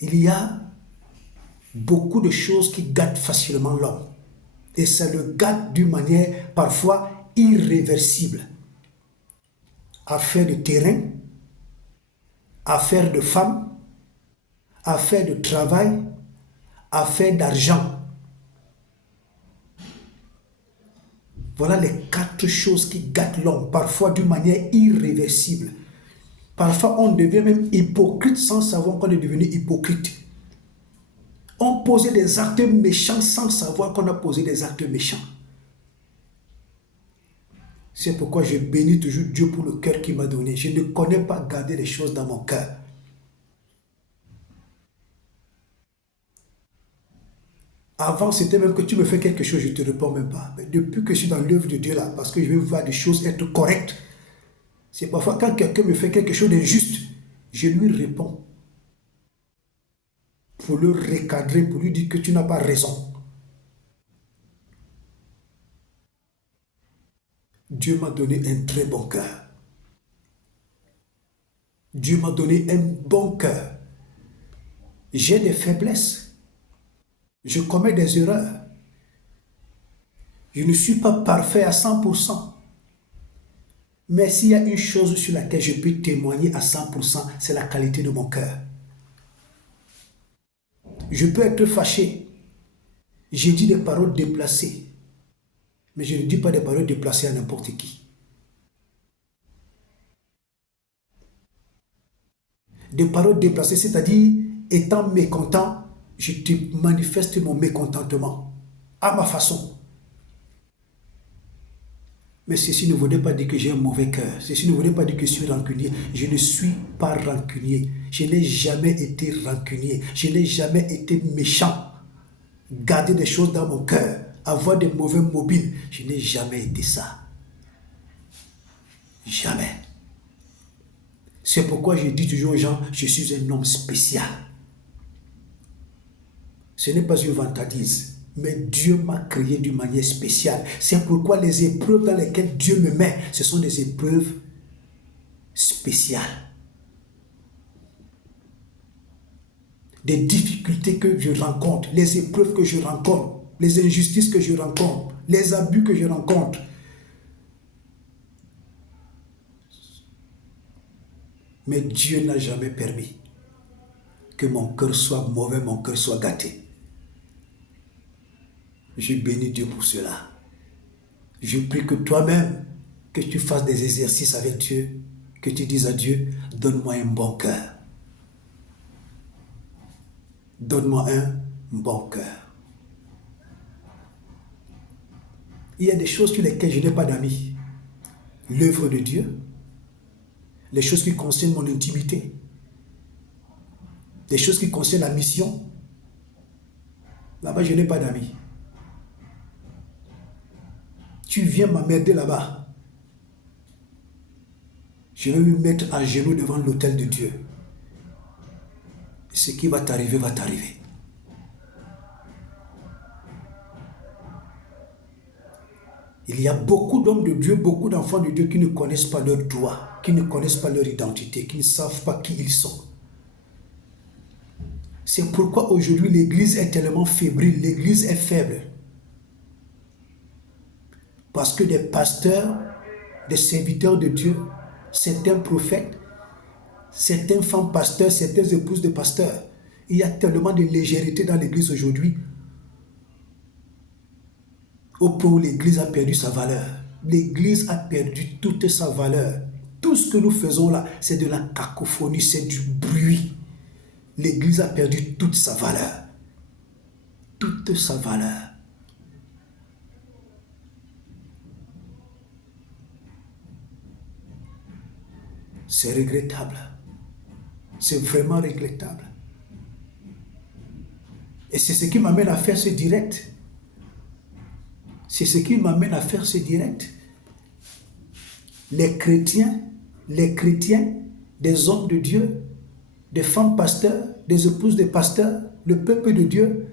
Il y a beaucoup de choses qui gâtent facilement l'homme. Et ça le gâte d'une manière parfois irréversible. Affaire de terrain, affaire de femme, affaire de travail, affaire d'argent. Voilà les 4 choses qui gâtent l'homme, parfois d'une manière irréversible. Parfois, on devient même hypocrite sans savoir qu'on est devenu hypocrite. On posait des actes méchants sans savoir qu'on a posé des actes méchants. C'est pourquoi je bénis toujours Dieu pour le cœur qu'il m'a donné. Je ne connais pas garder les choses dans mon cœur. Avant, c'était même que tu me fais quelque chose, je ne te réponds même pas. Mais depuis que je suis dans l'œuvre de Dieu là, parce que je veux voir des choses être correctes, c'est parfois quand quelqu'un me fait quelque chose d'injuste, je lui réponds. Pour le recadrer, pour lui dire que tu n'as pas raison. Dieu m'a donné un très bon cœur. Dieu m'a donné un bon cœur. J'ai des faiblesses. Je commets des erreurs. Je ne suis pas parfait à 100%. Mais s'il y a une chose sur laquelle je peux témoigner à 100%, c'est la qualité de mon cœur. Je peux être fâché. J'ai dit des paroles déplacées. Mais je ne dis pas des paroles déplacées à n'importe qui. Des paroles déplacées, c'est-à-dire, étant mécontent, je te manifeste mon mécontentement à ma façon. Mais ceci ne voudrait pas dire que j'ai un mauvais cœur. Ceci ne voudrait pas dire que je suis rancunier. Je ne suis pas rancunier. Je n'ai jamais été rancunier. Je n'ai jamais été méchant. Garder des choses dans mon cœur, avoir des mauvais mobiles, je n'ai jamais été ça. Jamais. C'est pourquoi je dis toujours aux gens, je suis un homme spécial. Ce n'est pas une vantardise, mais Dieu m'a créé d'une manière spéciale. C'est pourquoi les épreuves dans lesquelles Dieu me met, ce sont des épreuves spéciales. Des difficultés que je rencontre, les épreuves que je rencontre, les injustices que je rencontre, les abus que je rencontre. Mais Dieu n'a jamais permis que mon cœur soit mauvais, mon cœur soit gâté. Je bénis Dieu pour cela. Je prie que toi-même, que tu fasses des exercices avec Dieu, que tu dises à Dieu, donne-moi un bon cœur. Donne-moi un bon cœur. Il y a des choses sur lesquelles je n'ai pas d'amis. L'œuvre de Dieu, les choses qui concernent mon intimité, des choses qui concernent la mission. Là-bas, je n'ai pas d'amis. Tu viens m'emmerder là-bas. Je vais me mettre à genoux devant l'autel de Dieu. Ce qui va t'arriver, va t'arriver. Il y a beaucoup d'hommes de Dieu, beaucoup d'enfants de Dieu qui ne connaissent pas leurs droits, qui ne connaissent pas leur identité, qui ne savent pas qui ils sont. C'est pourquoi aujourd'hui l'Église est tellement fébrile, l'Église est faible. Parce que des pasteurs, des serviteurs de Dieu, certains prophètes, certaines femmes pasteurs, certaines épouses de pasteurs, il y a tellement de légèreté dans l'Église aujourd'hui, au point où l'Église a perdu sa valeur. L'Église a perdu toute sa valeur. Tout ce que nous faisons là, c'est de la cacophonie, c'est du bruit. L'Église a perdu toute sa valeur. Toute sa valeur. C'est regrettable. C'est vraiment regrettable. Et c'est ce qui m'amène à faire ce direct. C'est ce qui m'amène à faire ce direct. Les chrétiens, des hommes de Dieu, des femmes pasteurs, des épouses de pasteurs, le peuple de Dieu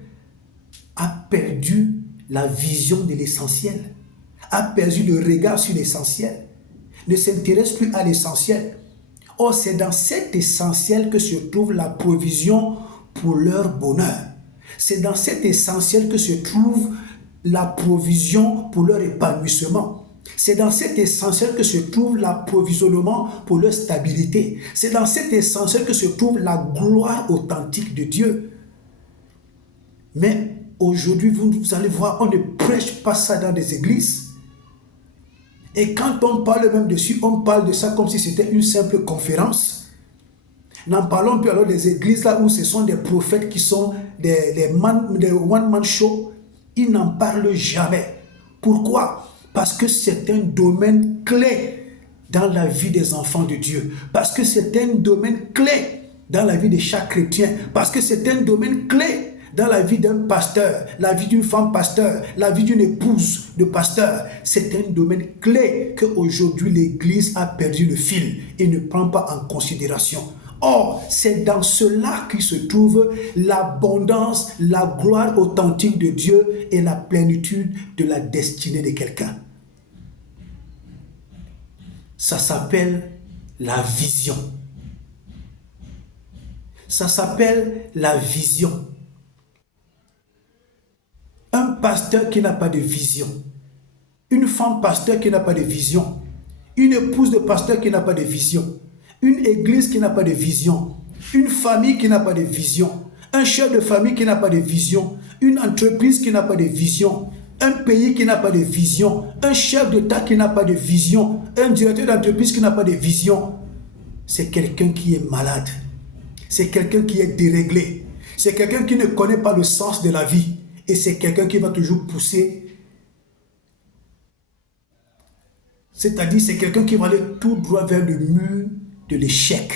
a perdu la vision de l'essentiel, a perdu le regard sur l'essentiel, ne s'intéresse plus à l'essentiel. Or, c'est dans cet essentiel que se trouve la provision pour leur bonheur. C'est dans cet essentiel que se trouve la provision pour leur épanouissement. C'est dans cet essentiel que se trouve l'approvisionnement pour leur stabilité. C'est dans cet essentiel que se trouve la gloire authentique de Dieu. Mais aujourd'hui, vous allez voir, on ne prêche pas ça dans des églises. Et quand on parle même dessus, on parle de ça comme si c'était une simple conférence. N'en parlons plus alors des églises là où ce sont des prophètes qui sont des one-man show. Ils n'en parlent jamais. Pourquoi? Parce que c'est un domaine clé dans la vie des enfants de Dieu. Parce que c'est un domaine clé dans la vie de chaque chrétien. Parce que c'est un domaine clé dans la vie d'un pasteur, la vie d'une femme pasteur, la vie d'une épouse de pasteur. C'est un domaine clé qu'aujourd'hui l'Église a perdu le fil et ne prend pas en considération. Or, c'est dans cela qu'il se trouve l'abondance, la gloire authentique de Dieu et la plénitude de la destinée de quelqu'un. Ça s'appelle la vision. Ça s'appelle la vision. Un pasteur qui n'a pas de vision, une femme pasteur qui n'a pas de vision, une épouse de pasteur qui n'a pas de vision, une église qui n'a pas de vision, une famille qui n'a pas de vision, un chef de famille qui n'a pas de vision, une entreprise qui n'a pas de vision, un pays qui n'a pas de vision, un chef d'État qui n'a pas de vision, un directeur d'entreprise qui n'a pas de vision. C'est quelqu'un qui est malade, c'est quelqu'un qui est déréglé, c'est quelqu'un qui ne connaît pas le sens de la vie. Et c'est quelqu'un qui va toujours pousser. C'est-à-dire, c'est quelqu'un qui va aller tout droit vers le mur de l'échec.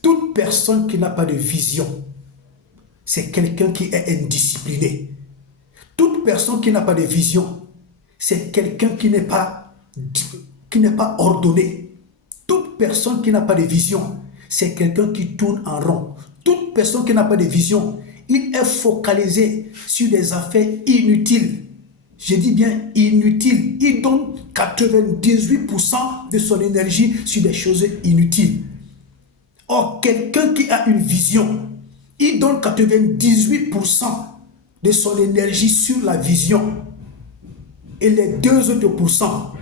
Toute personne qui n'a pas de vision, c'est quelqu'un qui est indiscipliné. Toute personne qui n'a pas de vision, c'est quelqu'un qui n'est pas ordonné. Toute personne qui n'a pas de vision, c'est quelqu'un qui tourne en rond. Toute personne qui n'a pas de vision, il est focalisé sur des affaires inutiles. Je dis bien inutiles. Il donne 98% de son énergie sur des choses inutiles. Or, quelqu'un qui a une vision, il donne 98% de son énergie sur la vision. Et les 2 autres pourcents,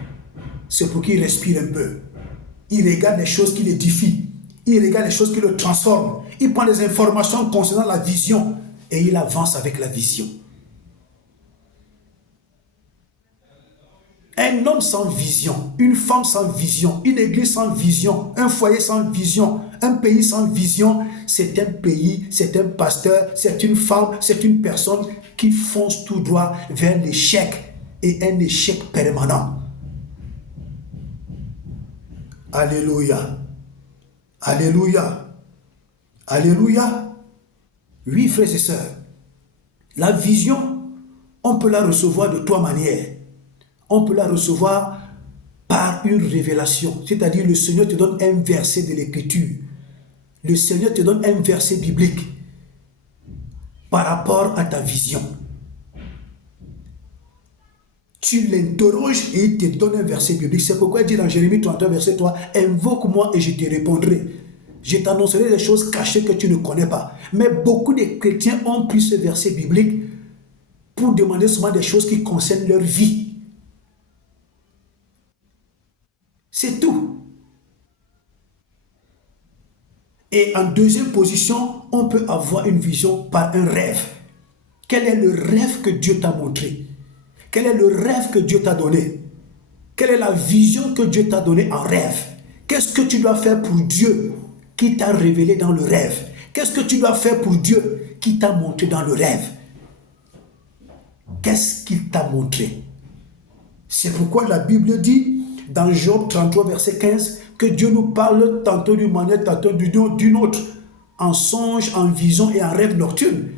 c'est pour qu'il respire un peu. Il regarde les choses qui l'édifient. Il regarde les choses qui le transforment. Il prend des informations concernant la vision et il avance avec la vision. Un homme sans vision, une femme sans vision, une église sans vision, un foyer sans vision, un pays sans vision, c'est un pays, c'est un pasteur, c'est une femme, c'est une personne qui fonce tout droit vers l'échec et un échec permanent. Alléluia. Alléluia. Alléluia. Oui, frères et sœurs, la vision, on peut la recevoir de 3 manières. On peut la recevoir par une révélation, c'est-à-dire le Seigneur te donne un verset de l'Écriture. Le Seigneur te donne un verset biblique par rapport à ta vision. Tu l'interroges et il te donne un verset biblique. C'est pourquoi il dit dans Jérémie 33, verset 3, « Invoque-moi et je te répondrai. Je t'annoncerai des choses cachées que tu ne connais pas. » Mais beaucoup de chrétiens ont pris ce verset biblique pour demander seulement des choses qui concernent leur vie. C'est tout. Et en deuxième position, on peut avoir une vision par un rêve. Quel est le rêve que Dieu t'a montré? Quel est le rêve que Dieu t'a donné? Quelle est la vision que Dieu t'a donnée en rêve? Qu'est-ce que tu dois faire pour Dieu qui t'a révélé dans le rêve? Qu'est-ce que tu dois faire pour Dieu qui t'a montré dans le rêve? Qu'est-ce qu'il t'a montré? C'est pourquoi la Bible dit dans Job 33, verset 15, que Dieu nous parle tantôt d'une manière, tantôt d'une autre, en songe, en vision et en rêve nocturne.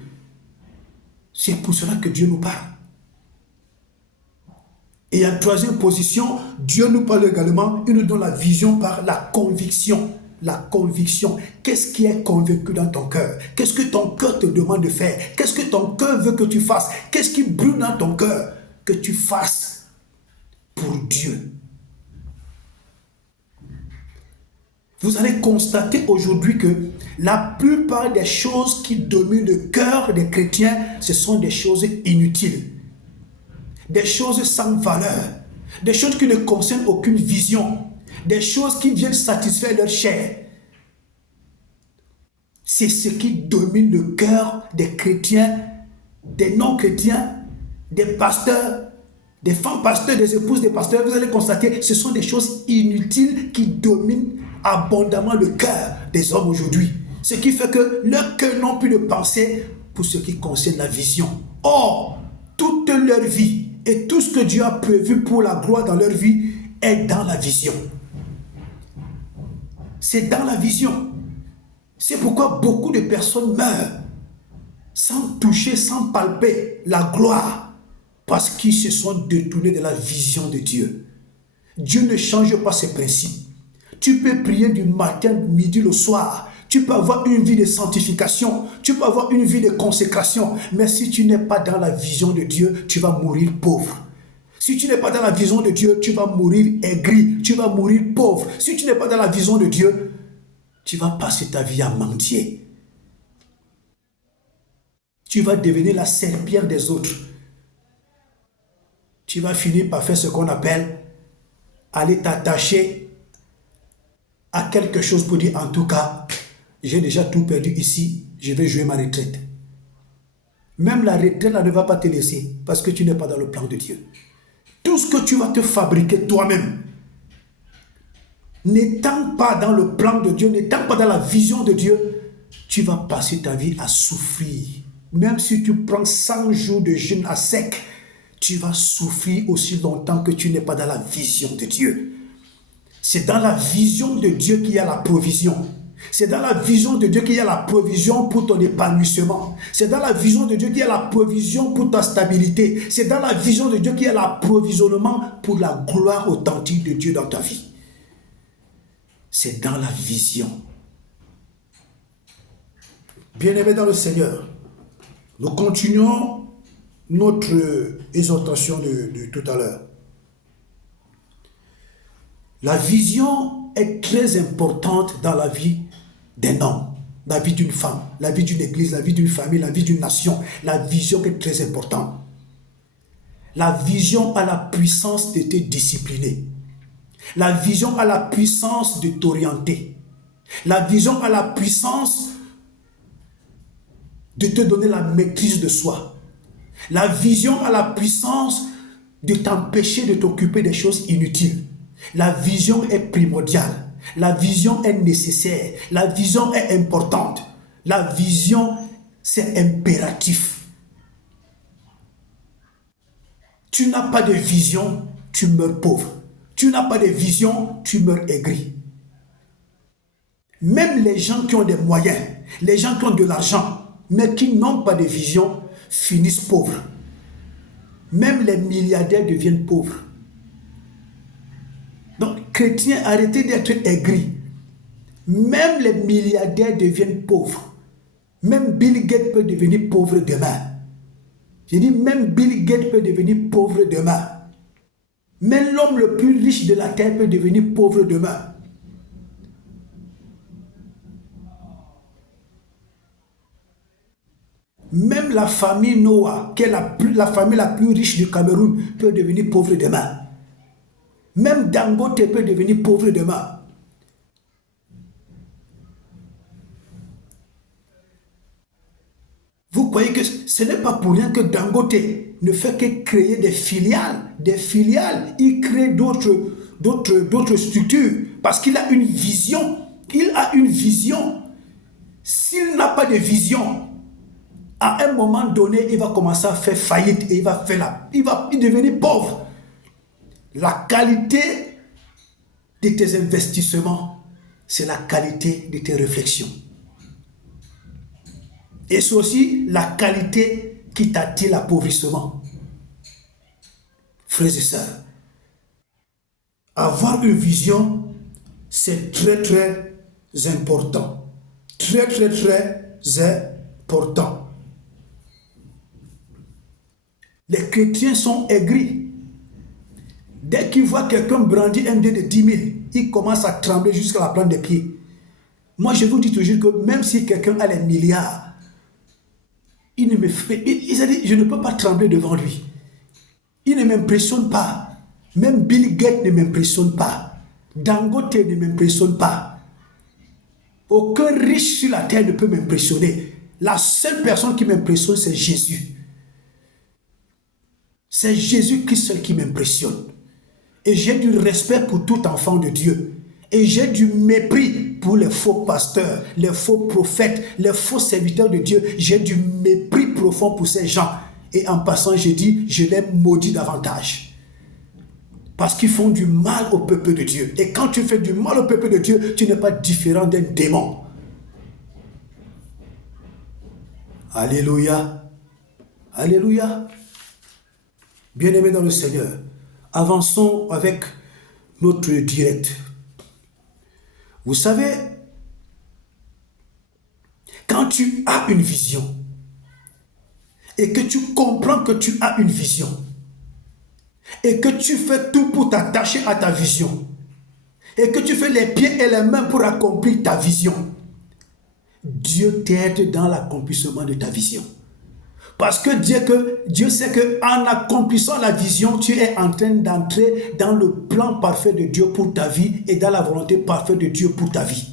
C'est pour cela que Dieu nous parle. Et en troisième position, Dieu nous parle également, il nous donne la vision par la conviction. La conviction. Qu'est-ce qui est convaincu dans ton cœur? Qu'est-ce que ton cœur te demande de faire? Qu'est-ce que ton cœur veut que tu fasses? Qu'est-ce qui brûle dans ton cœur que tu fasses pour Dieu? Vous allez constater aujourd'hui que la plupart des choses qui dominent le cœur des chrétiens, ce sont des choses inutiles, des choses sans valeur, des choses qui ne concernent aucune vision, des choses qui viennent satisfaire leur chair. C'est ce qui domine le cœur des chrétiens, des non-chrétiens, des pasteurs, des femmes pasteurs, des épouses des pasteurs. Vous allez constater, ce sont des choses inutiles qui dominent abondamment le cœur des hommes aujourd'hui. Ce qui fait que leur cœur n'ont plus de pensée pour ce qui concerne la vision. Or, toute leur vie et tout ce que Dieu a prévu pour la gloire dans leur vie est dans la vision. C'est dans la vision. C'est pourquoi beaucoup de personnes meurent sans toucher, sans palper la gloire, parce qu'ils se sont détournés de la vision de Dieu. Dieu ne change pas ses principes. Tu peux prier du matin, midi, le soir. Tu peux avoir une vie de sanctification. Tu peux avoir une vie de consécration. Mais si tu n'es pas dans la vision de Dieu, tu vas mourir pauvre. Si tu n'es pas dans la vision de Dieu, tu vas mourir aigri. Tu vas mourir pauvre. Si tu n'es pas dans la vision de Dieu, tu vas passer ta vie à mendier. Tu vas devenir la serpillière des autres. Tu vas finir par faire ce qu'on appelle aller t'attacher à quelque chose pour dire, en tout cas, j'ai déjà tout perdu ici, je vais jouer ma retraite. Même la retraite là, ne va pas te laisser parce que tu n'es pas dans le plan de Dieu. Tout ce que tu vas te fabriquer toi-même, n'étant pas dans le plan de Dieu, n'étant pas dans la vision de Dieu, tu vas passer ta vie à souffrir. Même si tu prends 100 jours de jeûne à sec, tu vas souffrir aussi longtemps que tu n'es pas dans la vision de Dieu. C'est dans la vision de Dieu qu'il y a la provision. C'est dans la vision de Dieu qu'il y a la provision pour ton épanouissement. C'est dans la vision de Dieu qu'il y a la provision pour ta stabilité. C'est dans la vision de Dieu qu'il y a l'approvisionnement pour la gloire authentique de Dieu dans ta vie. C'est dans la vision. Bien-aimés dans le Seigneur, nous continuons notre exhortation de tout à l'heure. La vision est très importante dans la vie d'un homme, la vie d'une femme, la vie d'une église, la vie d'une famille, la vie d'une nation. La vision est très importante. La vision a la puissance de te discipliner. La vision a la puissance de t'orienter. La vision a la puissance de te donner la maîtrise de soi. La vision a la puissance de t'empêcher de t'occuper des choses inutiles. La vision est primordiale. La vision est nécessaire. La vision est importante. La vision, c'est impératif. Tu n'as pas de vision, tu meurs pauvre. Tu n'as pas de vision, tu meurs aigri. Même les gens qui ont des moyens, les gens qui ont de l'argent, mais qui n'ont pas de vision, finissent pauvres. Même les milliardaires deviennent pauvres. Donc, chrétiens, arrêtez d'être aigris. Même les milliardaires deviennent pauvres. Même Bill Gates peut devenir pauvre demain. J'ai dit, même Bill Gates peut devenir pauvre demain. Même l'homme le plus riche de la terre peut devenir pauvre demain. Même la famille Noah, qui est la famille la plus riche du Cameroun, peut devenir pauvre demain. Même Dangote peut devenir pauvre demain. Vous croyez que ce n'est pas pour rien que Dangote ne fait que créer des filiales. Il crée d'autres structures parce qu'il a une vision. Il a une vision. S'il n'a pas de vision, à un moment donné, il va commencer à faire faillite et il va devenir pauvre. La qualité de tes investissements, c'est la qualité de tes réflexions. Et c'est aussi la qualité qui t'attire l'appauvrissement. Frères et sœurs, avoir une vision, c'est très très important. Très très très important. Les chrétiens sont aigris. Dès qu'ils voient quelqu'un brandir un dé de 10 000, il commence à trembler jusqu'à la plante des pieds. Moi, je vous dis toujours que même si quelqu'un a les milliards, il ne me fait... Il a dit, je ne peux pas trembler devant lui. Il ne m'impressionne pas. Même Bill Gates ne m'impressionne pas. Dangote ne m'impressionne pas. Aucun riche sur la terre ne peut m'impressionner. La seule personne qui m'impressionne, c'est Jésus. C'est Jésus-Christ seul qui m'impressionne. Et j'ai du respect pour tout enfant de Dieu. Et j'ai du mépris pour les faux pasteurs, les faux prophètes, les faux serviteurs de Dieu. J'ai du mépris profond pour ces gens. Et en passant, je dis, je les maudis davantage. Parce qu'ils font du mal au peuple de Dieu. Et quand tu fais du mal au peuple de Dieu, tu n'es pas différent d'un démon. Alléluia. Alléluia. Bien-aimés dans le Seigneur, avançons avec notre direct. Vous savez, quand tu as une vision et que tu comprends que tu as une vision et que tu fais tout pour t'attacher à ta vision et que tu fais les pieds et les mains pour accomplir ta vision, Dieu t'aide dans l'accomplissement de ta vision. Parce que Dieu sait qu'en accomplissant la vision, tu es en train d'entrer dans le plan parfait de Dieu pour ta vie et dans la volonté parfaite de Dieu pour ta vie.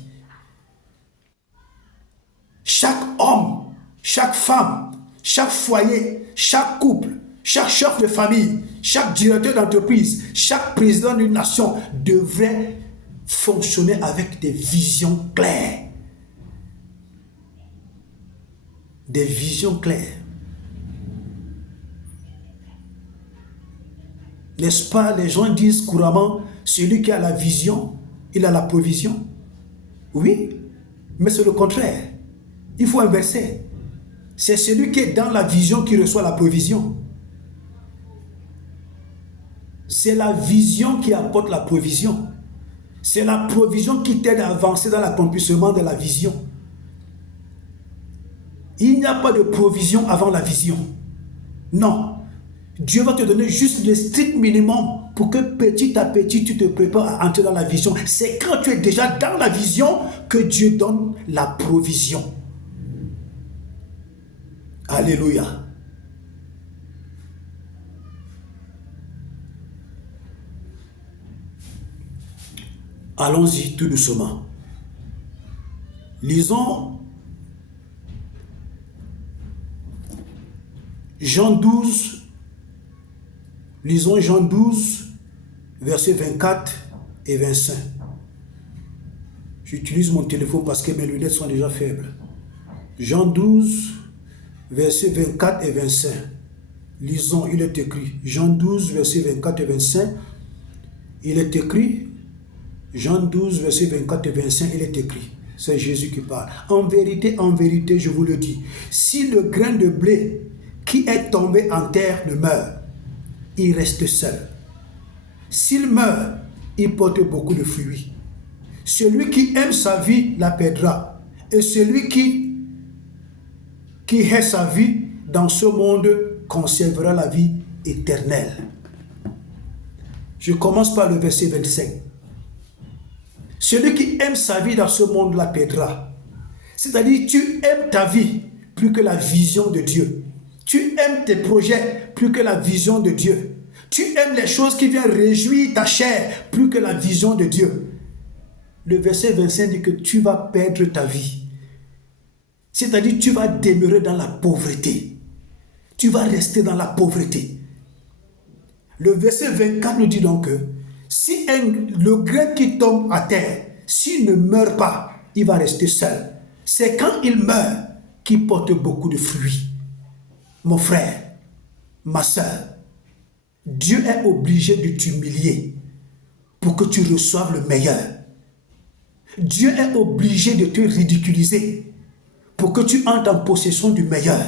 Chaque homme, chaque femme, chaque foyer, chaque couple, chaque chef de famille, chaque directeur d'entreprise, chaque président d'une nation devrait fonctionner avec des visions claires. Des visions claires. N'est-ce pas, les gens disent couramment, celui qui a la vision, il a la provision. Oui, mais c'est le contraire. Il faut inverser. C'est celui qui est dans la vision qui reçoit la provision. C'est la vision qui apporte la provision. C'est la provision qui t'aide à avancer dans l'accomplissement de la vision. Il n'y a pas de provision avant la vision. Non. Dieu va te donner juste le strict minimum pour que petit à petit tu te prépares à entrer dans la vision. C'est quand tu es déjà dans la vision que Dieu donne la provision. Alléluia. Allons-y tout doucement. Lisons Jean 12. Lisons Jean 12, versets 24 et 25. J'utilise mon téléphone parce que mes lunettes sont déjà faibles. Jean 12, versets 24 et 25. Lisons, il est écrit. Jean 12, versets 24 et 25. Il est écrit. Jean 12, versets 24 et 25, il est écrit. C'est Jésus qui parle. En vérité, je vous le dis, si le grain de blé qui est tombé en terre ne meurt, il reste seul. S'il meurt, il porte beaucoup de fruits. Celui qui aime sa vie la perdra. Et celui qui hait sa vie dans ce monde conservera la vie éternelle. Je commence par le verset 25. Celui qui aime sa vie dans ce monde la perdra. C'est-à-dire, tu aimes ta vie plus que la vision de Dieu. Tu aimes tes projets plus que la vision de Dieu. Tu aimes les choses qui viennent réjouir ta chair plus que la vision de Dieu. Le verset 25 dit que tu vas perdre ta vie. C'est-à-dire, tu vas demeurer dans la pauvreté. Tu vas rester dans la pauvreté. Le verset 24 nous dit donc que si le grain qui tombe à terre, s'il ne meurt pas, il va rester seul. C'est quand il meurt qu'il porte beaucoup de fruits. Mon frère, ma soeur, Dieu est obligé de t'humilier pour que tu reçoives le meilleur. Dieu est obligé de te ridiculiser pour que tu entres en possession du meilleur.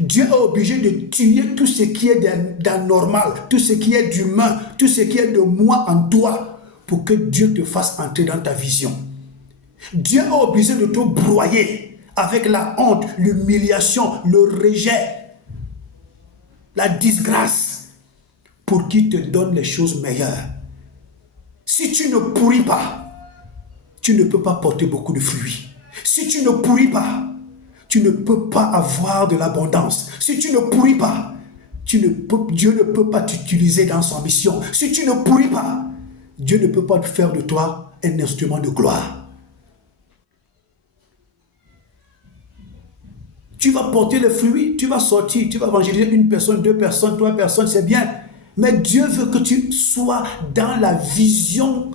Dieu est obligé de tuer tout ce qui est d'anormal, tout ce qui est d'humain, tout ce qui est de moi en toi, pour que Dieu te fasse entrer dans ta vision. Dieu est obligé de te broyer avec la honte, l'humiliation, le rejet, la disgrâce, pour qu'il te donne les choses meilleures. Si tu ne pourris pas, tu ne peux pas porter beaucoup de fruits. Si tu ne pourris pas, tu ne peux pas avoir de l'abondance. Si tu ne pourris pas, Dieu ne peut pas t'utiliser dans sa mission. Si tu ne pourris pas, Dieu ne peut pas faire de toi un instrument de gloire. Tu vas porter les fruits, tu vas sortir, tu vas évangéliser une personne, 2 personnes, 3 personnes, c'est bien. Mais Dieu veut que tu sois dans la vision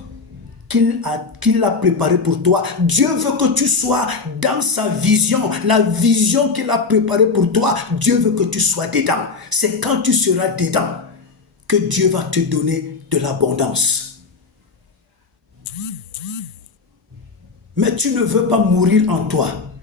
qu'il a préparée pour toi. Dieu veut que tu sois dans sa vision, la vision qu'il a préparée pour toi. Dieu veut que tu sois dedans. C'est quand tu seras dedans que Dieu va te donner de l'abondance. Mais tu ne veux pas mourir en toi.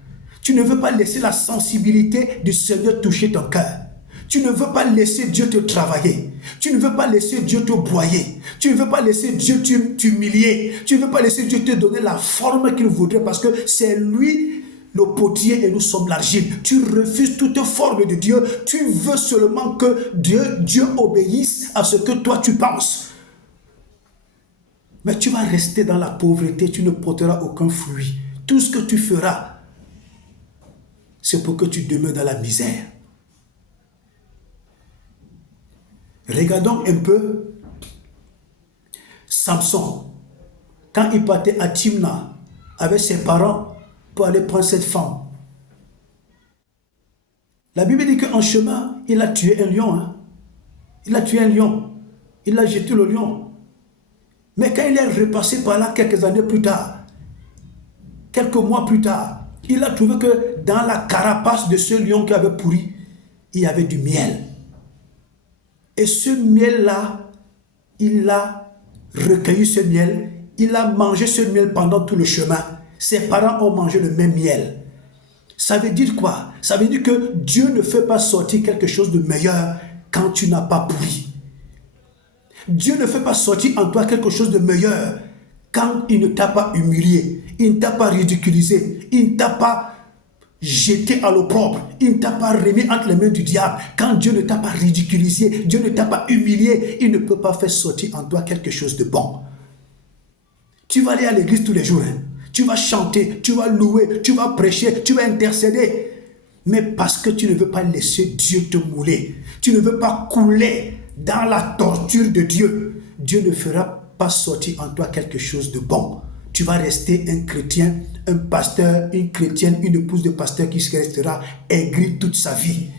Tu ne veux pas laisser la sensibilité du Seigneur toucher ton cœur. Tu ne veux pas laisser Dieu te travailler. Tu ne veux pas laisser Dieu te broyer. Tu ne veux pas laisser Dieu t'humilier. Tu ne veux pas laisser Dieu te donner la forme qu'il voudrait parce que c'est lui le potier et nous sommes l'argile. Tu refuses toute forme de Dieu. Tu veux seulement que Dieu obéisse à ce que toi tu penses. Mais tu vas rester dans la pauvreté. Tu ne porteras aucun fruit. Tout ce que tu feras, c'est pour que tu demeures dans la misère. Regardons un peu Samson. Quand il partait à Timna avec ses parents pour aller prendre cette femme. La Bible dit qu'en chemin, il a tué un lion. Il a tué un lion. Il a jeté le lion. Mais quand il est repassé par là quelques années plus tard, quelques mois plus tard, il a trouvé que dans la carapace de ce lion qui avait pourri, il y avait du miel. Et ce miel-là, il a recueilli ce miel, il a mangé ce miel pendant tout le chemin. Ses parents ont mangé le même miel. Ça veut dire quoi? Ça veut dire que Dieu ne fait pas sortir quelque chose de meilleur quand tu n'as pas pourri. Dieu ne fait pas sortir en toi quelque chose de meilleur quand il ne t'a pas humilié, il ne t'a pas ridiculisé, il ne t'a pas jeté à l'opprobre, il ne t'a pas remis entre les mains du diable. Quand Dieu ne t'a pas ridiculisé, Dieu ne t'a pas humilié, il ne peut pas faire sortir en toi quelque chose de bon. Tu vas aller à l'église tous les jours, tu vas chanter, tu vas louer, tu vas prêcher, tu vas intercéder. Mais parce que tu ne veux pas laisser Dieu te mouler, tu ne veux pas couler dans la torture de Dieu, Dieu ne fera pas sortir en toi quelque chose de bon. Tu vas rester un chrétien, un pasteur, une chrétienne, une épouse de pasteur qui restera aigrie toute sa vie.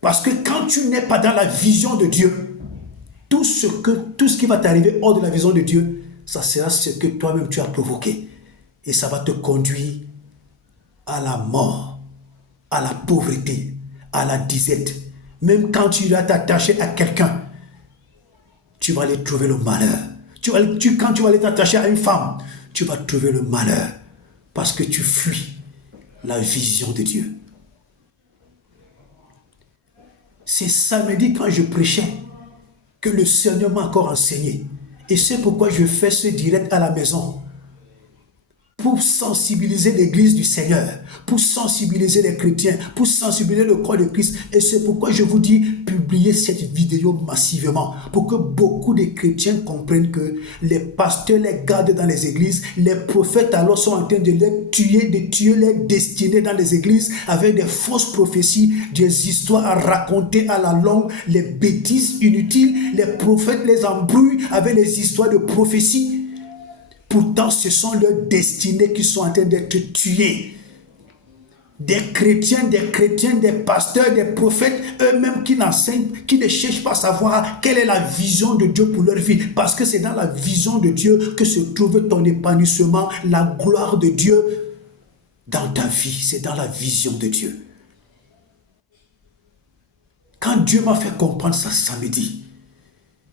Parce que quand tu n'es pas dans la vision de Dieu, tout ce qui va t'arriver hors de la vision de Dieu, ça sera ce que toi-même tu as provoqué. Et ça va te conduire à la mort, à la pauvreté, à la disette. Même quand tu vas t'attacher à quelqu'un, tu vas aller trouver le malheur. Quand tu vas aller t'attacher à une femme, tu vas trouver le malheur. Parce que tu fuis la vision de Dieu. C'est samedi quand je prêchais que le Seigneur m'a encore enseigné. Et c'est pourquoi je fais ce direct à la maison. Pour sensibiliser l'église du Seigneur, pour sensibiliser les chrétiens, pour sensibiliser le corps de Christ. Et c'est pourquoi je vous dis, publiez cette vidéo massivement, pour que beaucoup de chrétiens comprennent que les pasteurs les gardent dans les églises, les prophètes alors sont en train de les tuer, de tuer les destinées dans les églises, avec des fausses prophéties, des histoires à raconter à la longue, les bêtises inutiles, les prophètes les embrouillent avec les histoires de prophéties. Pourtant, ce sont leurs destinées qui sont en train d'être tuées. Des chrétiens, des pasteurs, des prophètes, eux-mêmes qui n'enseignent, qui ne cherchent pas à savoir quelle est la vision de Dieu pour leur vie. Parce que c'est dans la vision de Dieu que se trouve ton épanouissement, la gloire de Dieu dans ta vie. C'est dans la vision de Dieu. Quand Dieu m'a fait comprendre ça samedi,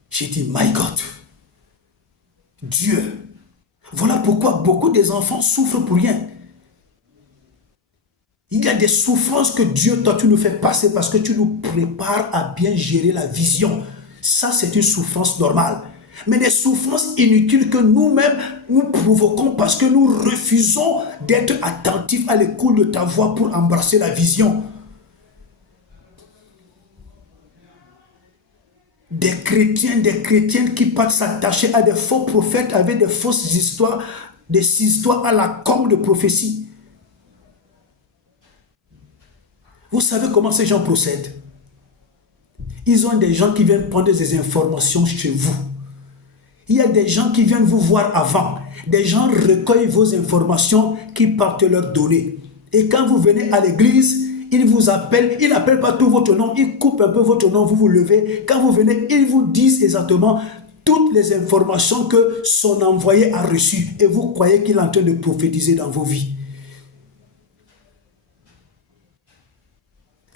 j'ai dit, my God, Dieu. Voilà pourquoi beaucoup des enfants souffrent pour rien. Il y a des souffrances que Dieu, toi, tu nous fais passer parce que tu nous prépares à bien gérer la vision. Ça, c'est une souffrance normale. Mais des souffrances inutiles que nous-mêmes, nous provoquons parce que nous refusons d'être attentifs à l'écoute de ta voix pour embrasser la vision. des chrétiens, des chrétiennes qui partent s'attacher à des faux prophètes avec des fausses histoires, des histoires à la con de prophétie. Vous savez comment ces gens procèdent? Ils ont des gens qui viennent prendre des informations chez vous. Il y a des gens qui viennent vous voir avant. Des gens recueillent vos informations qui partent leur donner. Et quand vous venez à l'église, ils vous appellent, ils n'appellent pas tout votre nom, ils coupent un peu votre nom, vous vous levez. Quand vous venez, ils vous disent exactement toutes les informations que son envoyé a reçues. Et vous croyez qu'il est en train de prophétiser dans vos vies.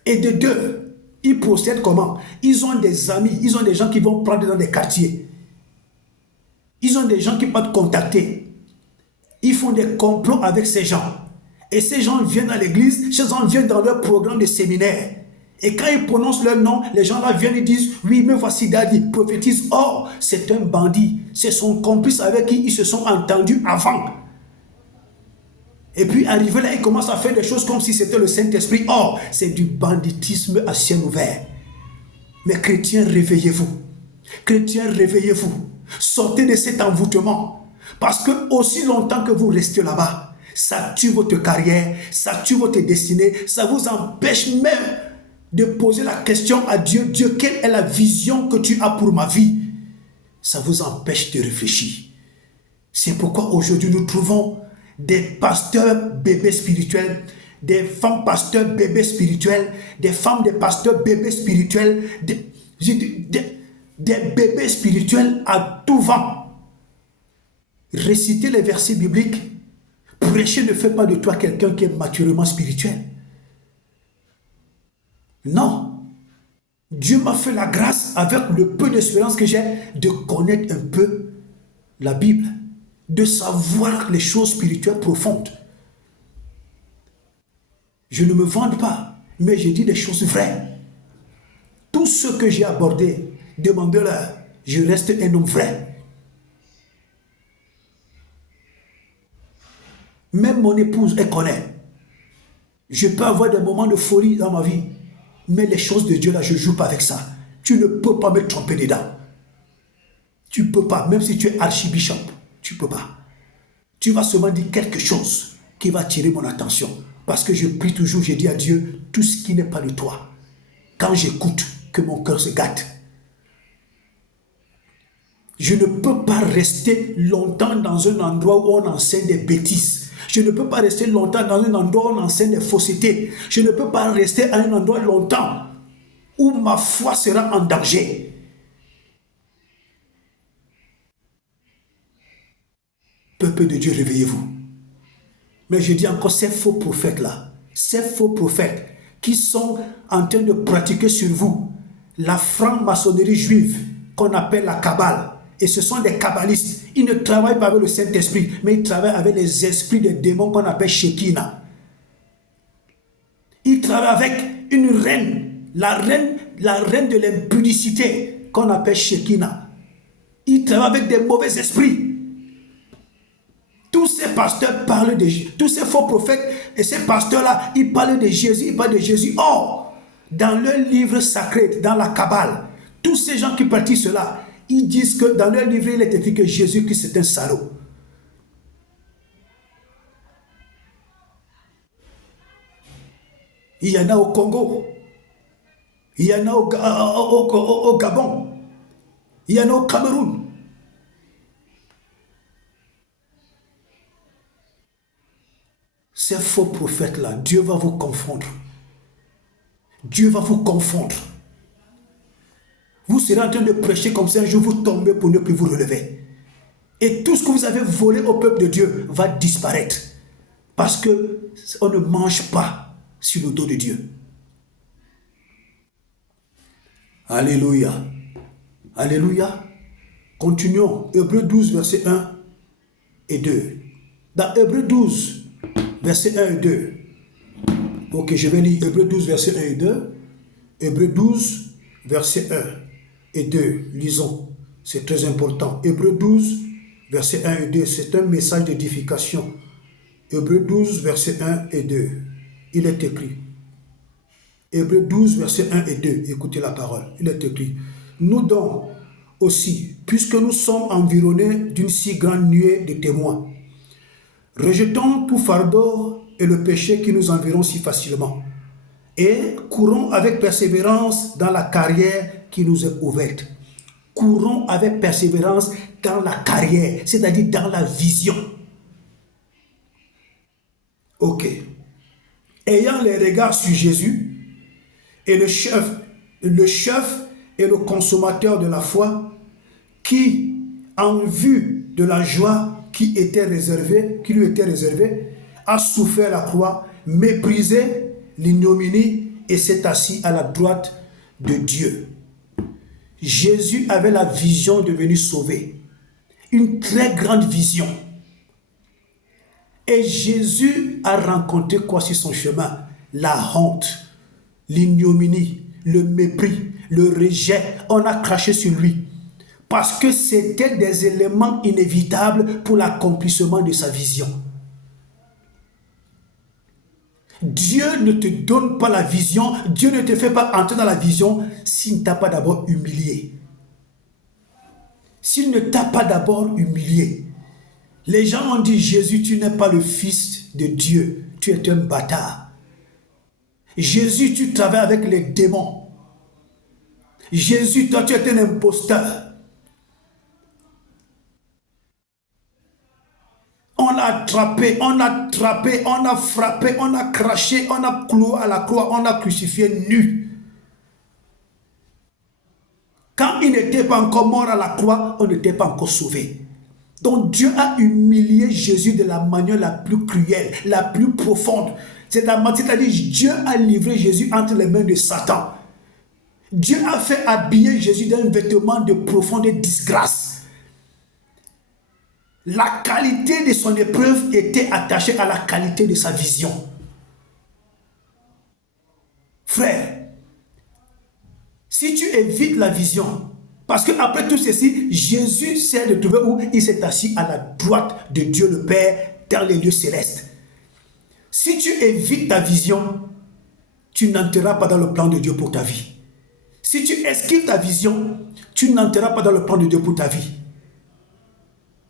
Et de deux, ils procèdent comment? Ils ont des amis, ils ont des gens qui vont prendre dans des quartiers. Ils ont des gens qui peuvent contacter. Ils font des complots avec ces gens. Et ces gens viennent à l'église, ces gens viennent dans leur programme de séminaire. Et quand ils prononcent leur nom, les gens là viennent et disent, oui, mais voici Dadi, prophétise. Or, c'est un bandit. C'est son complice avec qui ils se sont entendus avant. Et puis, arrivé là, ils commencent à faire des choses comme si c'était le Saint-Esprit. Or, c'est du banditisme à ciel ouvert. Mais chrétiens, réveillez-vous. Chrétiens, réveillez-vous. Sortez de cet envoûtement. Parce que aussi longtemps que vous restez là-bas, ça tue votre carrière, ça tue votre destinée, ça vous empêche même de poser la question à Dieu. Dieu, quelle est la vision que tu as pour ma vie? Ça vous empêche de réfléchir. C'est pourquoi aujourd'hui nous trouvons des pasteurs bébés spirituels, des femmes pasteurs bébés spirituels, des femmes des pasteurs bébés spirituels, des bébés spirituels à tout vent. Réciter les versets bibliques, prêcher ne fait pas de toi quelqu'un qui est maturement spirituel. Non. Dieu m'a fait la grâce, avec le peu d'expérience que j'ai, de connaître un peu la Bible, de savoir les choses spirituelles profondes. Je ne me vante pas, mais je dis des choses vraies. Tout ce que j'ai abordé, demandez-leur, je reste un homme vrai. Même mon épouse, elle connaît. Je peux avoir des moments de folie dans ma vie, mais les choses de Dieu, là, je ne joue pas avec ça. Tu ne peux pas me tromper dedans. Tu ne peux pas, même si tu es archibishop, tu ne peux pas. Tu vas seulement dire quelque chose qui va attirer mon attention. Parce que je prie toujours, je dis à Dieu, tout ce qui n'est pas de toi. Quand j'écoute, que mon cœur se gâte. Je ne peux pas rester longtemps dans un endroit où on enseigne des bêtises. Je ne peux pas rester longtemps dans un endroit où on enseigne des faussetés. Je ne peux pas rester à un endroit longtemps où ma foi sera en danger. Peuple de Dieu, réveillez-vous. Mais je dis encore, ces faux prophètes-là, ces faux prophètes qui sont en train de pratiquer sur vous la franc-maçonnerie juive qu'on appelle la Kabbale. Et ce sont des kabbalistes. Ils ne travaillent pas avec le Saint-Esprit, mais ils travaillent avec les esprits des démons qu'on appelle Shekinah. Ils travaillent avec une reine, la reine de l'impudicité qu'on appelle Shekinah. Ils travaillent avec des mauvais esprits. Tous ces pasteurs parlent de Jésus, tous ces faux prophètes et ces pasteurs-là, ils parlent de Jésus, ils parlent de Jésus. Or, dans leur livre sacré, dans la Kabbale, tous ces gens qui pratiquent cela, ils disent que dans leur livre, il est écrit que Jésus-Christ est un salaud. Il y en a au Congo, il y en a au Gabon, il y en a au Cameroun. Ces faux prophètes-là, Dieu va vous confondre. Dieu va vous confondre. Vous serez en train de prêcher comme ça, un jour vous tombez pour ne plus vous relever. Et tout ce que vous avez volé au peuple de Dieu va disparaître. Parce qu'on ne mange pas sur le dos de Dieu. Alléluia. Alléluia. Continuons. Hébreux 12, verset 1 et 2. Dans Hébreux 12, verset 1 et 2. Ok, je vais lire Hébreux 12, verset 1 et 2. Hébreux 12, verset 1 et 2. Lisons. C'est très important. Hébreux 12, verset 1 et 2. C'est un message d'édification. Hébreux 12, verset 1 et 2. Il est écrit. Hébreux 12, verset 1 et 2. Écoutez la parole. Il est écrit. nous donc aussi, puisque nous sommes environnés d'une si grande nuée de témoins, rejetons tout fardeau et le péché qui nous environne si facilement, et courons avec persévérance dans la carrière qui nous est ouverte. Courons avec persévérance dans la carrière, c'est-à-dire dans la vision. Ok. Ayant les regards sur Jésus, et le chef et le consommateur de la foi, qui, en vue de la joie qui lui était réservée, a souffert la croix, méprisé l'ignominie et s'est assis à la droite de Dieu. Jésus avait la vision de venir sauver, une très grande vision. Et Jésus a rencontré quoi sur son chemin? La honte, l'ignominie, le mépris, le rejet. On a craché sur lui. Parce que c'était des éléments inévitables pour l'accomplissement de sa vision. Dieu ne te donne pas la vision, Dieu ne te fait pas entrer dans la vision s'il ne t'a pas d'abord humilié. S'il ne t'a pas d'abord humilié. Les gens ont dit, Jésus, tu n'es pas le fils de Dieu, tu es un bâtard. Jésus, tu travailles avec les démons. Jésus, toi, tu es un imposteur. On l'a attrapé, on a frappé, on a craché, on a cloué à la croix, on a crucifié nu. Quand il n'était pas encore mort à la croix, on n'était pas encore sauvé. Donc Dieu a humilié Jésus de la manière la plus cruelle, la plus profonde. C'est-à-dire Dieu a livré Jésus entre les mains de Satan. Dieu a fait habiller Jésus d'un vêtement de profonde disgrâce. La qualité de son épreuve était attachée à la qualité de sa vision. Frère, si tu évites la vision, parce qu'après tout ceci, Jésus s'est retrouvé où? Il s'est assis à la droite de Dieu le Père dans les lieux célestes. Si tu évites ta vision, tu n'entreras pas dans le plan de Dieu pour ta vie. Si tu esquives ta vision, tu n'entreras pas dans le plan de Dieu pour ta vie.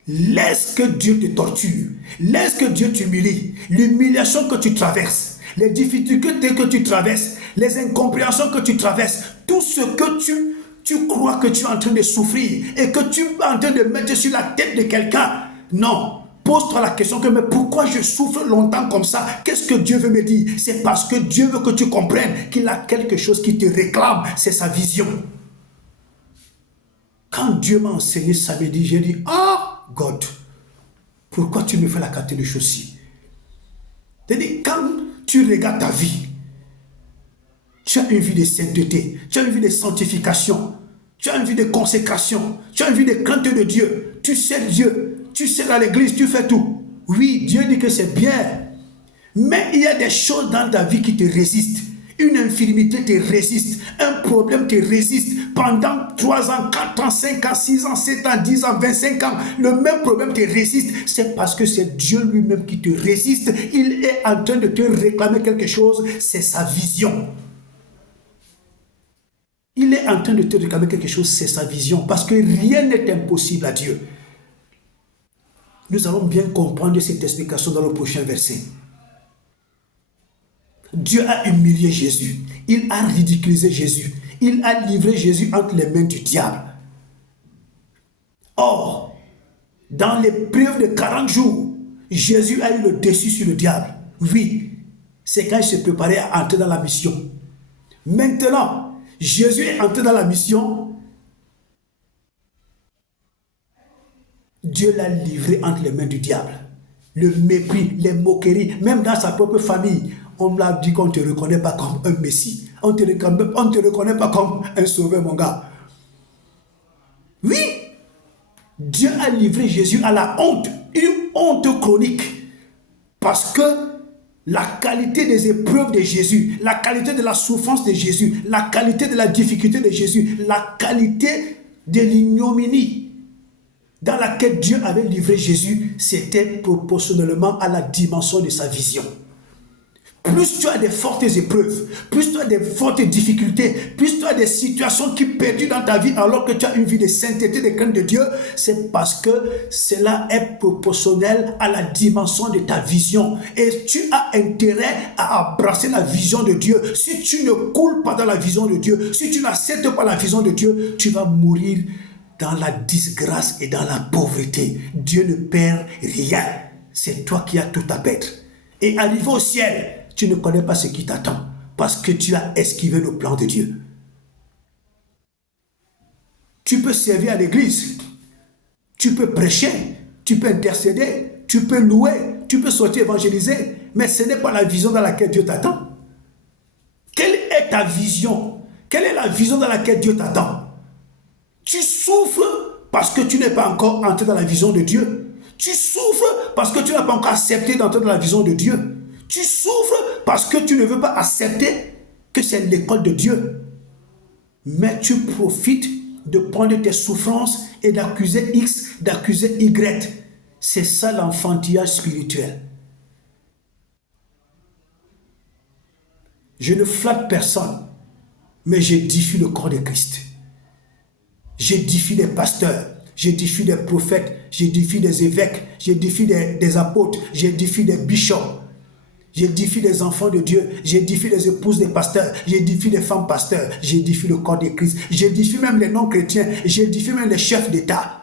Laisse que Dieu te torture. Laisse que Dieu t'humilie. L'humiliation que tu traverses, les difficultés que tu traverses, les incompréhensions que tu traverses, tout ce que tu crois que tu es en train de souffrir et que tu es en train de mettre sur la tête de quelqu'un. Non. Pose-toi la question que, mais pourquoi je souffre longtemps comme ça? Qu'est-ce que Dieu veut me dire? C'est parce que Dieu veut que tu comprennes qu'il a quelque chose qui te réclame. C'est sa vision. Quand Dieu m'a enseigné samedi, j'ai dit, ah, God, pourquoi tu me fais la quantité de choses-ci? C'est-à-dire, quand tu regardes ta vie, tu as une vie de sainteté, tu as une vie de sanctification, tu as une vie de consécration, tu as une vie de crainte de Dieu, tu sais Dieu, tu sais dans l'église, tu fais tout. Oui, Dieu dit que c'est bien, mais il y a des choses dans ta vie qui te résistent. Une infirmité te résiste, un problème te résiste. Pendant 3 ans, 4 ans, 5 ans, 6 ans, 7 ans, 10 ans, 25 ans, le même problème te résiste. C'est parce que c'est Dieu lui-même qui te résiste. Il est en train de te réclamer quelque chose, c'est sa vision. Il est en train de te réclamer quelque chose, c'est sa vision. Parce que rien n'est impossible à Dieu. Nous allons bien comprendre cette explication dans le prochain verset. Dieu a humilié Jésus. Il a ridiculisé Jésus. Il a livré Jésus entre les mains du diable. Or, dans l'épreuve de 40 jours, Jésus a eu le dessus sur le diable. Oui, c'est quand il se préparait à entrer dans la mission. Maintenant, Jésus est entré dans la mission. Dieu l'a livré entre les mains du diable. Le mépris, les moqueries, même dans sa propre famille. On l'a dit qu'on ne te reconnaît pas comme un messie. On ne te reconnaît pas comme un sauveur, mon gars. Oui, Dieu a livré Jésus à la honte, une honte chronique. Parce que la qualité des épreuves de Jésus, la qualité de la souffrance de Jésus, la qualité de la difficulté de Jésus, la qualité de l'ignominie dans laquelle Dieu avait livré Jésus, c'était proportionnellement à la dimension de sa vision. plus tu as des fortes épreuves, plus tu as des fortes difficultés, plus tu as des situations qui perdurent dans ta vie alors que tu as une vie de sainteté, de crainte de Dieu, c'est parce que cela est proportionnel à la dimension de ta vision. Et tu as intérêt à embrasser la vision de Dieu. Si tu ne coules pas dans la vision de Dieu, si tu n'acceptes pas la vision de Dieu, tu vas mourir dans la disgrâce et dans la pauvreté. Dieu ne perd rien. C'est toi qui as tout à perdre. Et arrivé au ciel, tu ne connais pas ce qui t'attend parce que tu as esquivé le plan de Dieu. Tu peux servir à l'église, tu peux prêcher, tu peux intercéder, tu peux louer, tu peux sortir évangéliser, mais ce n'est pas la vision dans laquelle Dieu t'attend. Quelle est ta vision? Quelle est la vision dans laquelle Dieu t'attend? Tu souffres parce que tu n'es pas encore entré dans la vision de Dieu. Tu souffres parce que tu n'as pas encore accepté d'entrer dans la vision de Dieu. Tu souffres parce que tu ne veux pas accepter que c'est l'école de Dieu. Mais tu profites de prendre tes souffrances et d'accuser X, d'accuser Y. C'est ça l'enfantillage spirituel. Je ne flatte personne, mais j'édifie le corps de Christ. J'édifie les pasteurs, j'édifie des prophètes, j'édifie des évêques, j'édifie des apôtres, j'édifie des bishops. J'édifie les enfants de Dieu, j'édifie les épouses des pasteurs, j'édifie les femmes pasteurs, j'édifie le corps de Christ, j'édifie même les non-chrétiens, j'édifie même les chefs d'État.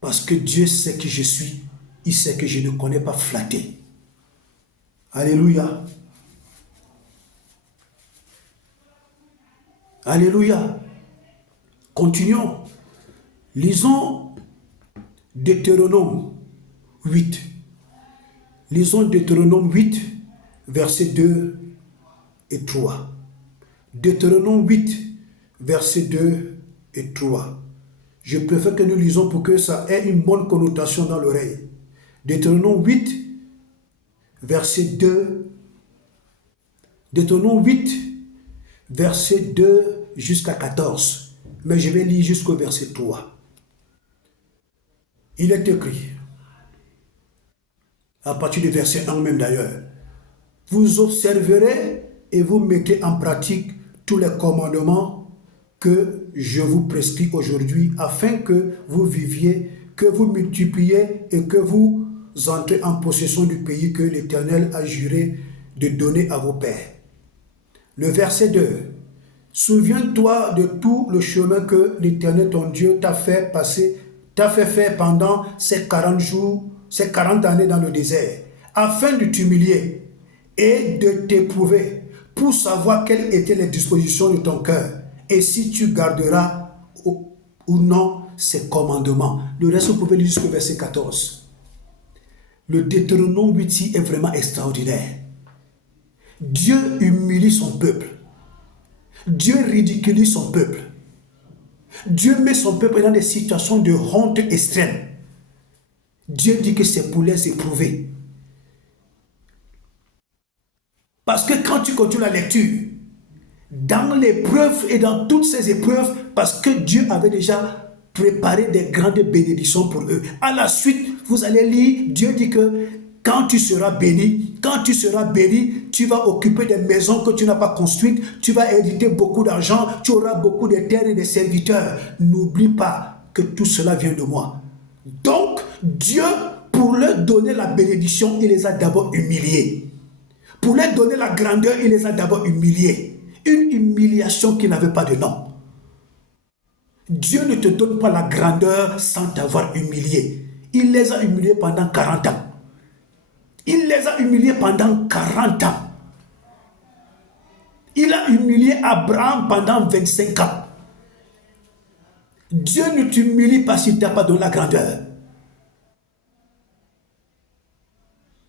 Parce que Dieu sait qui je suis, il sait que je ne connais pas flatter. Alléluia. Alléluia. Continuons. Lisons Deutéronome 8. Lisons Deutéronome 8, versets 2 et 3. Deutéronome 8, versets 2 et 3. Je préfère que nous lisons pour que ça ait une bonne connotation dans l'oreille. Deutéronome 8, verset 2. Deutéronome 8, verset 2 jusqu'à 14. Mais je vais lire jusqu'au verset 3. Il est écrit, à partir du verset 1 même d'ailleurs, vous observerez et vous mettez en pratique tous les commandements que je vous prescris aujourd'hui afin que vous viviez, que vous multipliez et que vous entrez en possession du pays que l'Éternel a juré de donner à vos pères. Le verset 2. Souviens-toi de tout le chemin que l'Éternel ton Dieu t'a fait passer, t'a fait faire pendant ces 40 jours, ces 40 années dans le désert, afin de t'humilier et de t'éprouver pour savoir quelles étaient les dispositions de ton cœur et si tu garderas ou non ces commandements. Le reste, vous pouvez lire jusqu'au verset 14. Le Deutéronome 8 est vraiment extraordinaire. Dieu humilie son peuple. Dieu ridiculise son peuple. Dieu met son peuple dans des situations de honte extrême. Dieu dit que c'est pour les éprouver. Parce que quand tu continues la lecture, dans l'épreuve et dans toutes ces épreuves, parce que Dieu avait déjà préparé des grandes bénédictions pour eux. À la suite, vous allez lire, Dieu dit que quand tu seras béni, tu vas occuper des maisons que tu n'as pas construites, tu vas hériter beaucoup d'argent, tu auras beaucoup de terres et de serviteurs. N'oublie pas que tout cela vient de moi. Donc, Dieu, pour leur donner la bénédiction, il les a d'abord humiliés. Pour leur donner la grandeur, il les a d'abord humiliés. Une humiliation qui n'avait pas de nom. Dieu ne te donne pas la grandeur sans t'avoir humilié. Il les a humiliés pendant 40 ans. Il les a humiliés pendant 40 ans. Il a humilié Abraham pendant 25 ans. Dieu ne t'humilie pas s'il ne t'a pas donné la grandeur.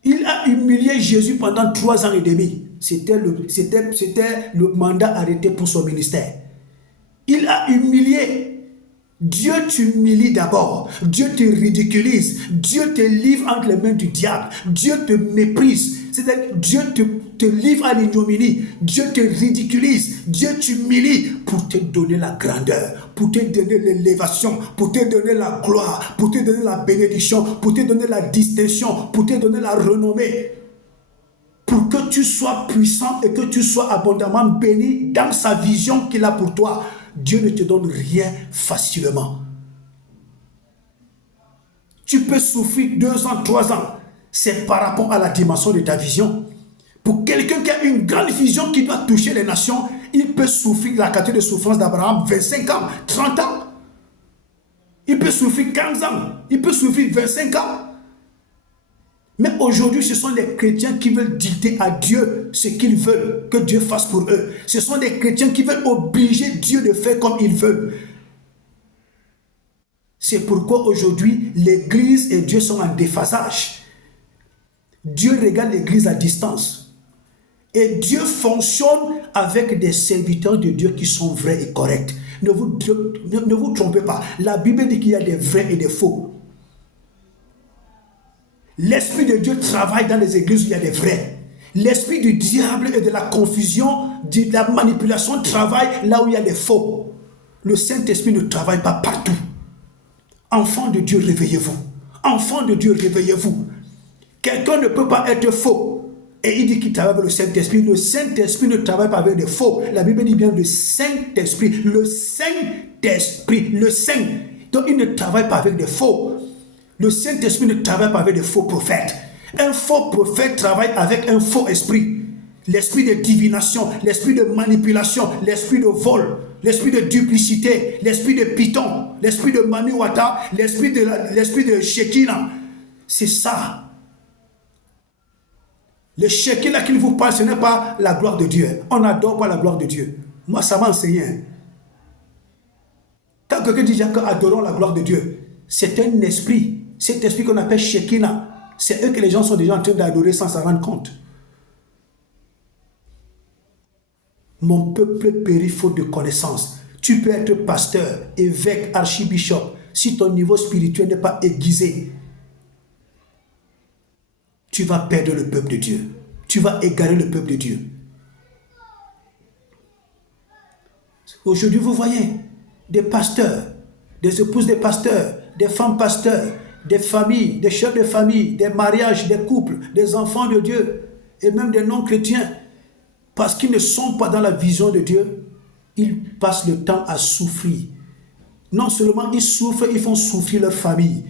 Il a humilié Jésus pendant 3 ans et demi. C'était le mandat arrêté pour son ministère. Il a humilié. Dieu t'humilie d'abord. Dieu te ridiculise. Dieu te livre entre les mains du diable. Dieu te méprise. C'est-à-dire Dieu te livre à l'ignominie. Dieu te ridiculise. Dieu t'humilie pour te donner la grandeur, pour te donner l'élévation, pour te donner la gloire, pour te donner la bénédiction, pour te donner la distinction, pour te donner la renommée. Pour que tu sois puissant et que tu sois abondamment béni dans sa vision qu'il a pour toi. Dieu ne te donne rien facilement. Tu peux souffrir 2 ans, 3 ans. C'est par rapport à la dimension de ta vision. Pour quelqu'un qui a une grande vision qui doit toucher les nations, il peut souffrir la qualité de souffrance d'Abraham 25 ans, 30 ans. Il peut souffrir 15 ans. Il peut souffrir 25 ans. Mais aujourd'hui, ce sont les chrétiens qui veulent dicter à Dieu ce qu'ils veulent que Dieu fasse pour eux. Ce sont des chrétiens qui veulent obliger Dieu de faire comme ils veulent. C'est pourquoi aujourd'hui, l'Église et Dieu sont en déphasage. Dieu regarde l'Église à distance. Et Dieu fonctionne avec des serviteurs de Dieu qui sont vrais et corrects. Ne vous trompez pas. La Bible dit qu'il y a des vrais et des faux. L'Esprit de Dieu travaille dans les églises où il y a des vrais. L'esprit du diable et de la confusion, de la manipulation travaille là où il y a des faux. Le Saint-Esprit ne travaille pas partout. Enfants de Dieu, réveillez-vous. Enfants de Dieu, réveillez-vous. Quelqu'un ne peut pas être faux. Et il dit qu'il travaille avec le Saint-Esprit. Le Saint-Esprit ne travaille pas avec des faux. La Bible dit bien le Saint-Esprit. Le Saint-Esprit. Le Saint. Donc il ne travaille pas avec des faux. Le Saint-Esprit ne travaille pas avec des faux prophètes. Un faux prophète travaille avec un faux esprit. L'esprit de divination, l'esprit de manipulation, l'esprit de vol, l'esprit de duplicité, l'esprit de Python, l'esprit de Maniwata, l'esprit de Shekinah. C'est ça. Le Shekinah qu'il vous parle, ce n'est pas la gloire de Dieu. On n'adore pas la gloire de Dieu. Moi, ça m'a enseigné. Quand quelqu'un dit que adorons la gloire de Dieu, c'est un esprit. Cet esprit qu'on appelle Shekinah, c'est eux que les gens sont déjà en train d'adorer sans s'en rendre compte. Mon peuple périt faute de connaissance. Tu peux être pasteur, évêque, archibishop. Si ton niveau spirituel n'est pas aiguisé, tu vas perdre le peuple de Dieu. Tu vas égarer le peuple de Dieu. Aujourd'hui, vous voyez des pasteurs, des épouses de pasteurs, des femmes pasteurs, des familles, des chefs de famille, des mariages, des couples, des enfants de Dieu et même des non-chrétiens. Parce qu'ils ne sont pas dans la vision de Dieu, ils passent le temps à souffrir. Non seulement ils souffrent, ils font souffrir leur famille.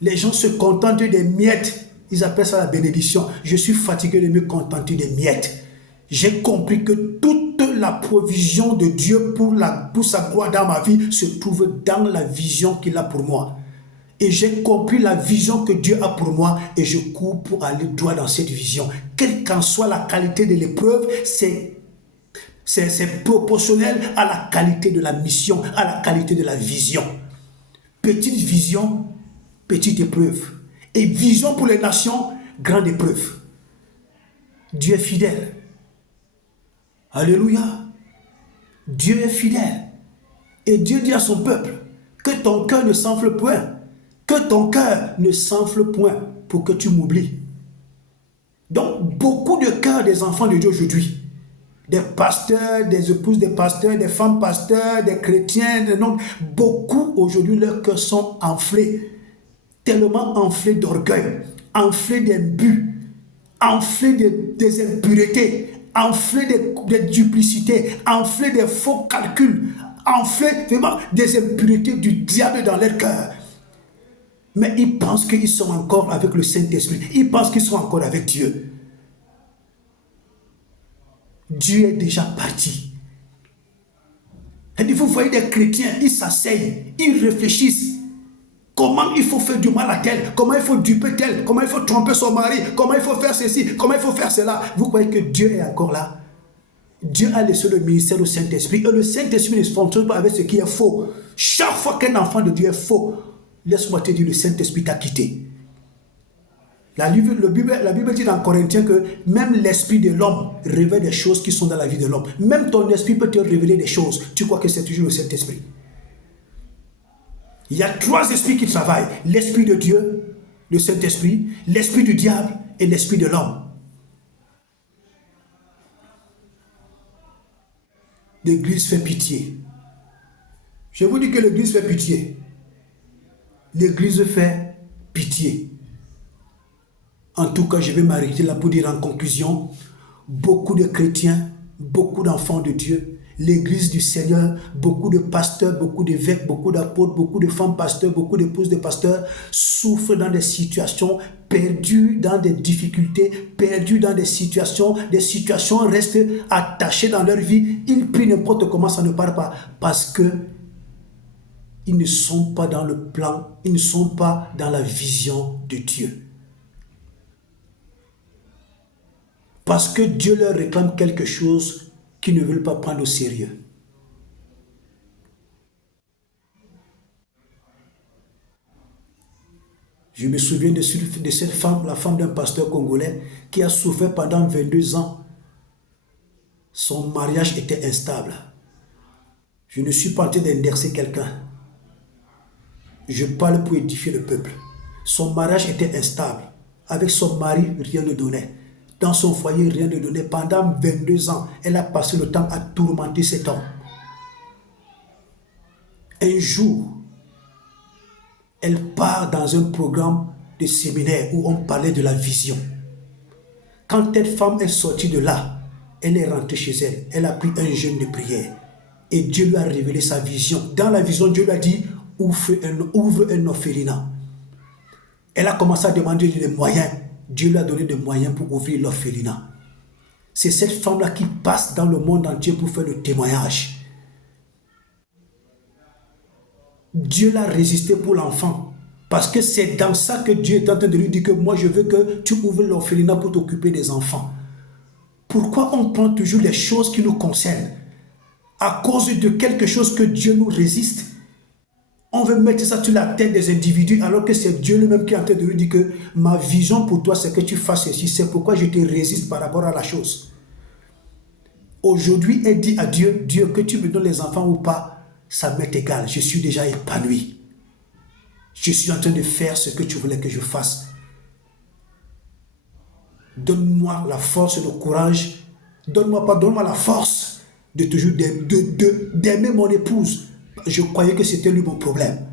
Les gens se contentent des miettes. Ils appellent ça la bénédiction. Je suis fatigué de me contenter des miettes. J'ai compris que toute la provision de Dieu pour sa gloire dans ma vie se trouve dans la vision qu'il a pour moi. Et j'ai compris la vision que Dieu a pour moi et je cours pour aller droit dans cette vision. Quelle qu'en soit la qualité de l'épreuve, c'est proportionnel à la qualité de la mission, à la qualité de la vision. Petite vision, petite épreuve. Et vision pour les nations, grande épreuve. Dieu est fidèle. Alléluia. Dieu est fidèle. Et Dieu dit à son peuple que ton cœur ne s'enfle point. Que ton cœur ne s'enfle point pour que tu m'oublies. Donc, beaucoup de cœurs des enfants de Dieu aujourd'hui, des pasteurs, des épouses des pasteurs, des femmes pasteurs, des chrétiens, donc beaucoup aujourd'hui leurs cœurs sont enflés, tellement enflés d'orgueil, enflés d'imbus, enflés des impuretés, enflés des duplicités, enflés des faux calculs, enflés vraiment des impuretés du diable dans leur cœur. Mais ils pensent qu'ils sont encore avec le Saint-Esprit. Ils pensent qu'ils sont encore avec Dieu. Dieu est déjà parti. Et vous voyez des chrétiens, ils s'asseyent, ils réfléchissent. Comment il faut faire du mal à tel, comment il faut duper tel, comment il faut tromper son mari, comment il faut faire ceci, comment il faut faire cela. Vous croyez que Dieu est encore là? Dieu a laissé le ministère au Saint-Esprit. Et le Saint-Esprit ne fonctionne pas avec ce qui est faux. Chaque fois qu'un enfant de Dieu est faux, laisse-moi te dire, le Saint-Esprit t'a quitté. La Bible dit dans Corinthiens que même l'esprit de l'homme révèle des choses qui sont dans la vie de l'homme. Même ton esprit peut te révéler des choses. Tu crois que c'est toujours le Saint-Esprit. Il y a 3 esprits qui travaillent. L'esprit de Dieu, le Saint-Esprit, l'esprit du diable et l'esprit de l'homme. L'Église fait pitié. Je vous dis que l'église fait pitié. L'église fait pitié. En tout cas, je vais m'arrêter là pour dire en conclusion, beaucoup de chrétiens, beaucoup d'enfants de Dieu, l'église du Seigneur, beaucoup de pasteurs, beaucoup d'évêques, beaucoup d'apôtres, beaucoup de femmes pasteurs, beaucoup d'épouses de pasteurs souffrent dans des situations, perdus dans des difficultés, perdus dans des situations restent attachées dans leur vie. Ils prient n'importe comment, ça ne part pas parce que ils ne sont pas dans le plan, ils ne sont pas dans la vision de Dieu. Parce que Dieu leur réclame quelque chose qu'ils ne veulent pas prendre au sérieux. Je me souviens de cette femme, la femme d'un pasteur congolais, qui a souffert pendant 22 ans. Son mariage était instable. Je ne suis pas en train d'endosser quelqu'un. Je parle pour édifier le peuple. Son mariage était instable. Avec son mari, rien ne donnait. Dans son foyer, rien ne donnait. Pendant 22 ans, elle a passé le temps à tourmenter cet homme. Un jour, elle part dans un programme de séminaire où on parlait de la vision. Quand cette femme est sortie de là, elle est rentrée chez elle. Elle a pris un jeûne de prière. Et Dieu lui a révélé sa vision. Dans la vision, Dieu lui a dit, ouvre un orphelinat. Elle a commencé à demander des moyens. Dieu lui a donné des moyens pour ouvrir l'orphelinat. C'est cette femme-là qui passe dans le monde entier pour faire le témoignage. Dieu l'a résisté pour l'enfant. Parce que c'est dans ça que Dieu est en train de lui dire que moi je veux que tu ouvres l'orphelinat pour t'occuper des enfants. Pourquoi on prend toujours les choses qui nous concernent? À cause de quelque chose que Dieu nous résiste, on veut mettre ça sur la tête des individus alors que c'est Dieu lui-même qui est en train de lui dire que ma vision pour toi c'est que tu fasses ceci. C'est pourquoi je te résiste par rapport à la chose. Aujourd'hui, elle dit à Dieu, Dieu, que tu me donnes les enfants ou pas, ça m'est égal. Je suis déjà épanoui. Je suis en train de faire ce que tu voulais que je fasse. Donne-moi la force, le courage. Donne-moi la force de toujours d'aimer mon épouse. Je croyais que c'était lui mon problème.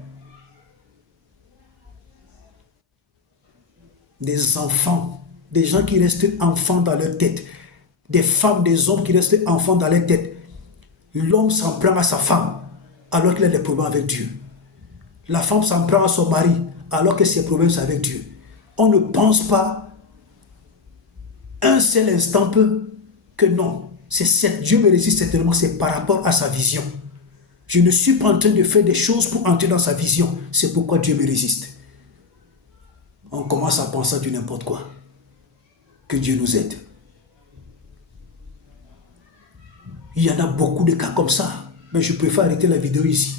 Des enfants, des gens qui restent enfants dans leur tête. Des femmes, des hommes qui restent enfants dans leur tête. L'homme s'en prend à sa femme alors qu'il a des problèmes avec Dieu. La femme s'en prend à son mari alors que ses problèmes sont avec Dieu. On ne pense pas un seul instant que non. Dieu me résiste certainement, c'est par rapport à sa vision. Je ne suis pas en train de faire des choses pour entrer dans sa vision. C'est pourquoi Dieu me résiste. On commence à penser du n'importe quoi. Que Dieu nous aide. Il y en a beaucoup de cas comme ça. Mais je préfère arrêter la vidéo ici.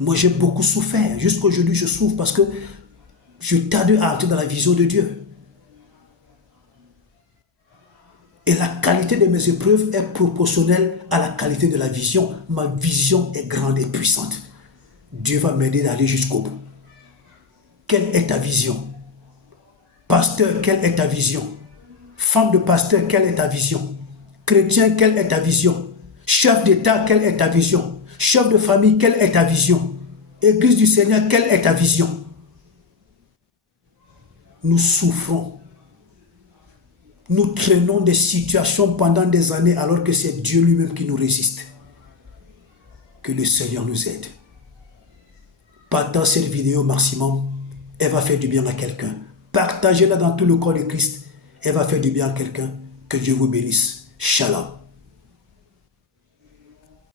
Moi, j'ai beaucoup souffert. Jusqu'aujourd'hui, je souffre parce que je tarde à entrer dans la vision de Dieu. Et la qualité de mes épreuves est proportionnelle à la qualité de la vision. Ma vision est grande et puissante. Dieu va m'aider d'aller jusqu'au bout. Quelle est ta vision? Pasteur, quelle est ta vision? Femme de pasteur, quelle est ta vision? Chrétien, quelle est ta vision? Chef d'État, quelle est ta vision? Chef de famille, quelle est ta vision? Église du Seigneur, quelle est ta vision? Nous souffrons. Nous traînons des situations pendant des années alors que c'est Dieu lui-même qui nous résiste. Que le Seigneur nous aide. Partage cette vidéo au maximum. Elle va faire du bien à quelqu'un. Partagez-la dans tout le corps de Christ. Elle va faire du bien à quelqu'un. Que Dieu vous bénisse. Shalom.